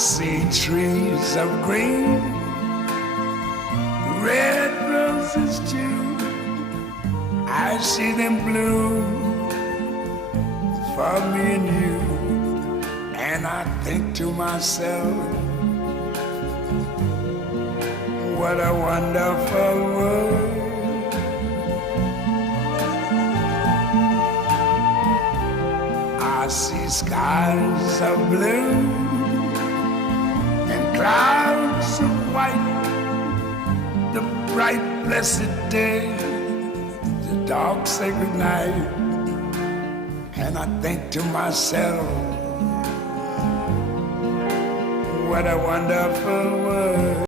see trees of green, red roses too. I see them bloom for me and you. And I think to myself, what a wonderful world. I see skies of blue and clouds of white, the bright blessed day, the dark sacred night. And I think to myself, what a wonderful world.